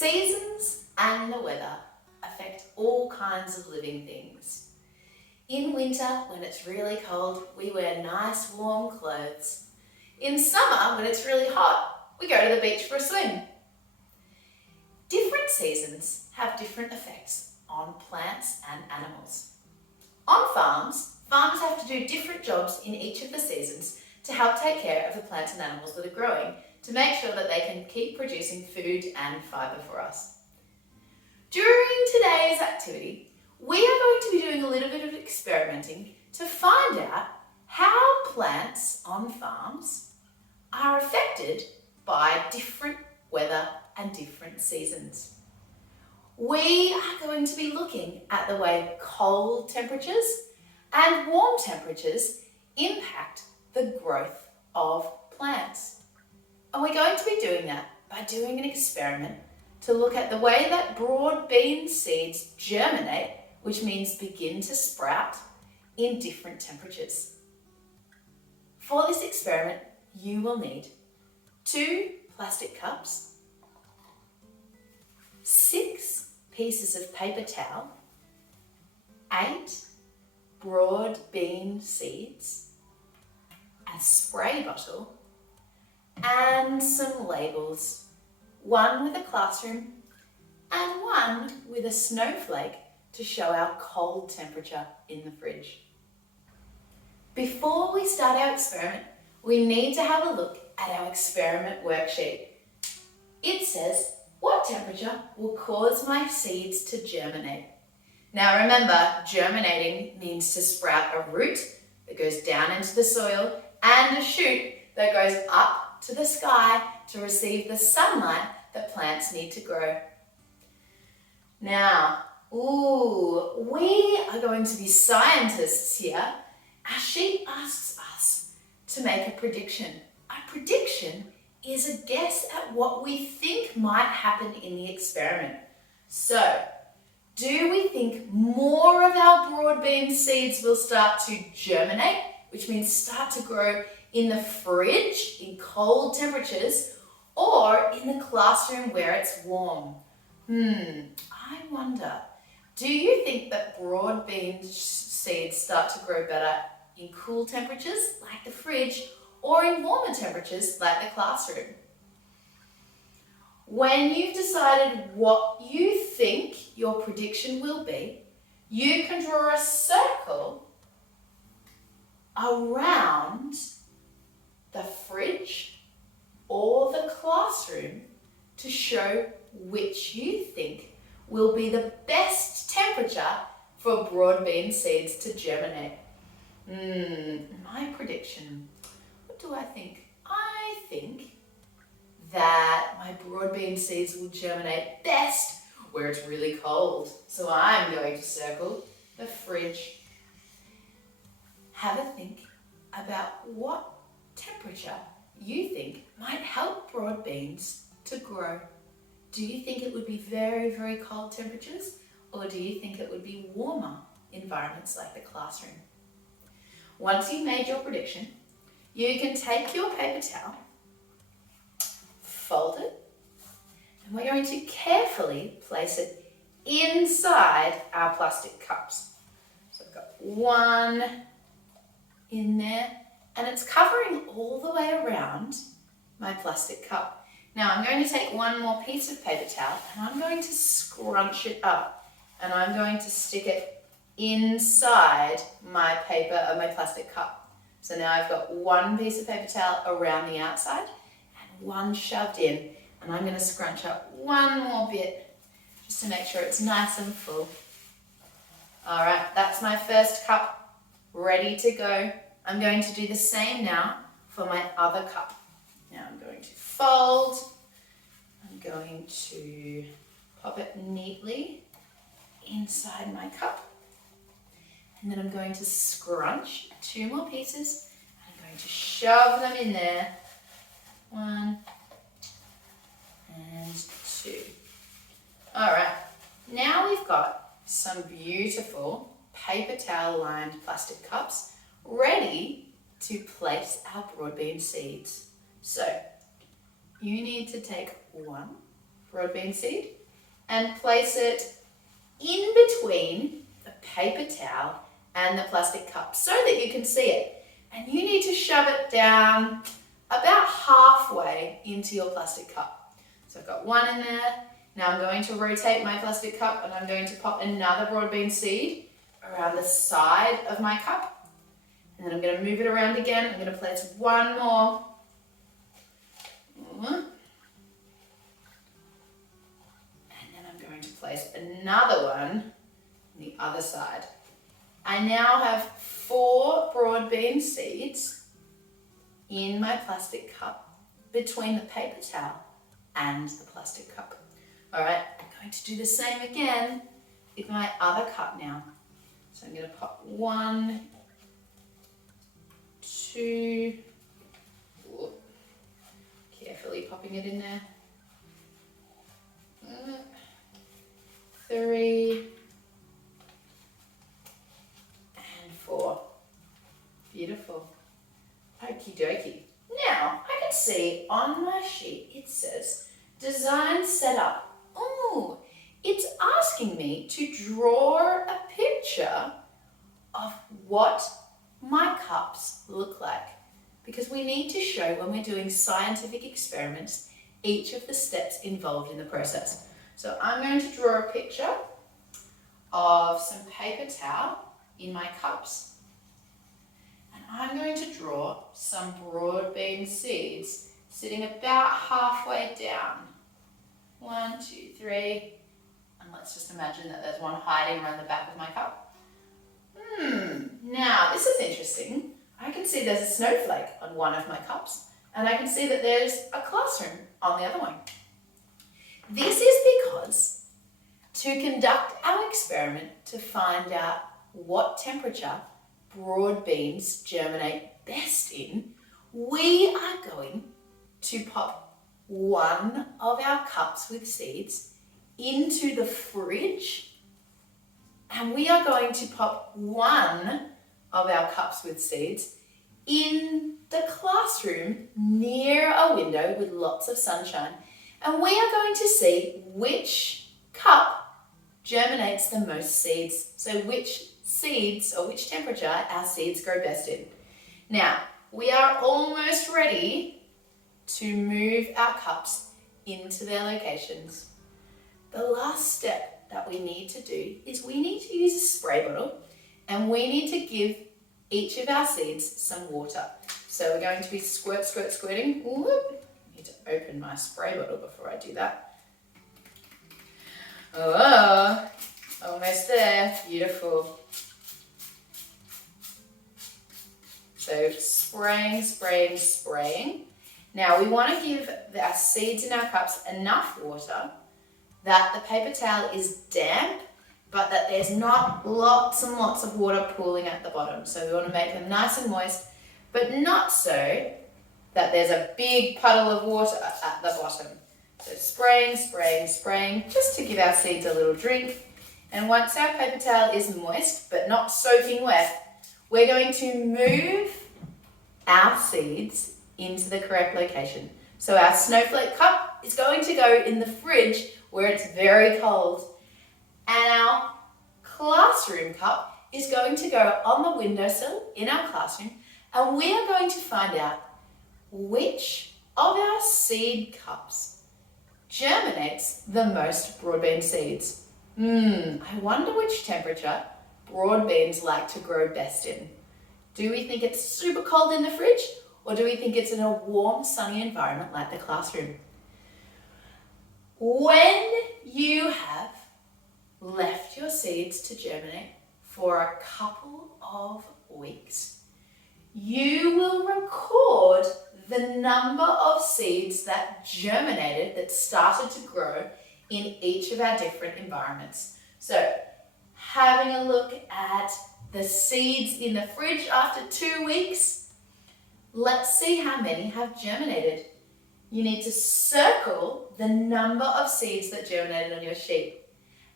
Seasons and the weather affect all kinds of living things. In winter, when it's really cold, we wear nice warm clothes. In summer, when it's really hot, we go to the beach for a swim. Different seasons have different effects on plants and animals. On farms have to do different jobs in each of the seasons to help take care of the plants and animals that are growing, to make sure that they can keep producing food and fibre for us. During today's activity, we are going to be doing a little bit of experimenting to find out how plants on farms are affected by different weather and different seasons. We are going to be looking at the way cold temperatures and warm temperatures impact the growth of plants. And we're going to be doing that by doing an experiment to look at the way that broad bean seeds germinate, which means begin to sprout, in different temperatures. For this experiment, you will need 2 plastic cups, 6 pieces of paper towel, 8 broad bean seeds, a spray bottle, and some labels, one with a classroom and one with a snowflake to show our cold temperature in the fridge. Before we start our experiment, we need to have a look at our experiment worksheet. It says, what temperature will cause my seeds to germinate? Now remember, germinating means to sprout a root that goes down into the soil and a shoot that goes up to the sky to receive the sunlight that plants need to grow. Now, we are going to be scientists here. Our sheet asks us to make a prediction. A prediction is a guess at what we think might happen in the experiment. So, do we think more of our broad bean seeds will start to germinate, which means start to grow in the fridge in cold temperatures, or in the classroom where it's warm? I wonder, do you think that broad bean seeds start to grow better in cool temperatures like the fridge, or in warmer temperatures like the classroom? When you've decided what you think your prediction will be, you can draw a circle around the fridge or the classroom to show which you think will be the best temperature for broad bean seeds to germinate. My prediction, what do I think? I think that my broad bean seeds will germinate best where it's really cold. So I'm going to circle the fridge. Have a think about what temperature you think might help broad beans to grow. Do you think it would be very, very cold temperatures, or do you think it would be warmer environments like the classroom? Once you've made your prediction, you can take your paper towel, fold it, and we're going to carefully place it inside our plastic cups. So I've got one in there, and it's covering all the way around my plastic cup. Now I'm going to take one more piece of paper towel and I'm going to scrunch it up, and I'm going to stick it inside my plastic cup. So now I've got one piece of paper towel around the outside and one shoved in, and I'm going to scrunch up one more bit just to make sure it's nice and full. All right, that's my first cup ready to go. I'm going to do the same now for my other cup. Now I'm going to fold, I'm going to pop it neatly inside my cup, and then I'm going to scrunch 2 more pieces. I'm going to shove them in there, 1 and 2. All right, now we've got some beautiful paper towel lined plastic cups ready to place our broad bean seeds. So you need to take 1 broad bean seed and place it in between the paper towel and the plastic cup so that you can see it. And you need to shove it down about halfway into your plastic cup. So I've got one in there. Now I'm going to rotate my plastic cup and I'm going to pop another broad bean seed around the side of my cup. And then I'm going to move it around again. I'm going to place one more. And then I'm going to place another one on the other side. I now have 4 broad bean seeds in my plastic cup between the paper towel and the plastic cup. All right, I'm going to do the same again with my other cup now. So I'm going to pop 1, 2, carefully popping it in there, 3, and 4. Beautiful. Okie dokie. Now, I can see on my sheet it says design setup. Oh, it's asking me to draw a picture of what my cups look like, because we need to show when we're doing scientific experiments each of the steps involved in the process. So I'm going to draw a picture of some paper towel in my cups, and I'm going to draw some broad bean seeds sitting about halfway down. 1, 2, 3, and let's just imagine that there's one hiding around the back of my cup. Now this is interesting. I can see there's a snowflake on one of my cups, and I can see that there's a classroom on the other one. This is because to conduct our experiment to find out what temperature broad beans germinate best in, we are going to pop one of our cups with seeds into the fridge, and we are going to pop one of our cups with seeds in the classroom near a window with lots of sunshine, and we are going to see which cup germinates the most seeds, so which seeds or which temperature our seeds grow best in. Now, we are almost ready to move our cups into their locations. The last step that we need to do is we need to use a spray bottle, and we need to give each of our seeds some water. So we're going to be squirting. Whoop. I need to open my spray bottle before I do that. Oh, almost there. Beautiful. So spraying. Now we want to give our seeds in our cups enough water that the paper towel is damp, but that there's not lots and lots of water pooling at the bottom. So we want to make them nice and moist, but not so that there's a big puddle of water at the bottom. So spraying, just to give our seeds a little drink. And once our paper towel is moist, but not soaking wet, we're going to move our seeds into the correct location. So our snowflake cup is going to go in the fridge where it's very cold. And our classroom cup is going to go on the windowsill in our classroom, and we are going to find out which of our seed cups germinates the most broad bean seeds. I wonder which temperature broad beans like to grow best in. Do we think it's super cold in the fridge, or do we think it's in a warm, sunny environment like the classroom? When you have left your seeds to germinate for a couple of weeks, you will record the number of seeds that germinated, that started to grow in each of our different environments. So having a look at the seeds in the fridge after 2 weeks, let's see how many have germinated. You need to circle the number of seeds that germinated on your sheet.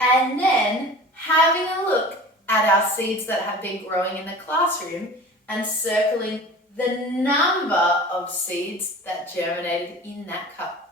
And then having a look at our seeds that have been growing in the classroom and circling the number of seeds that germinated in that cup.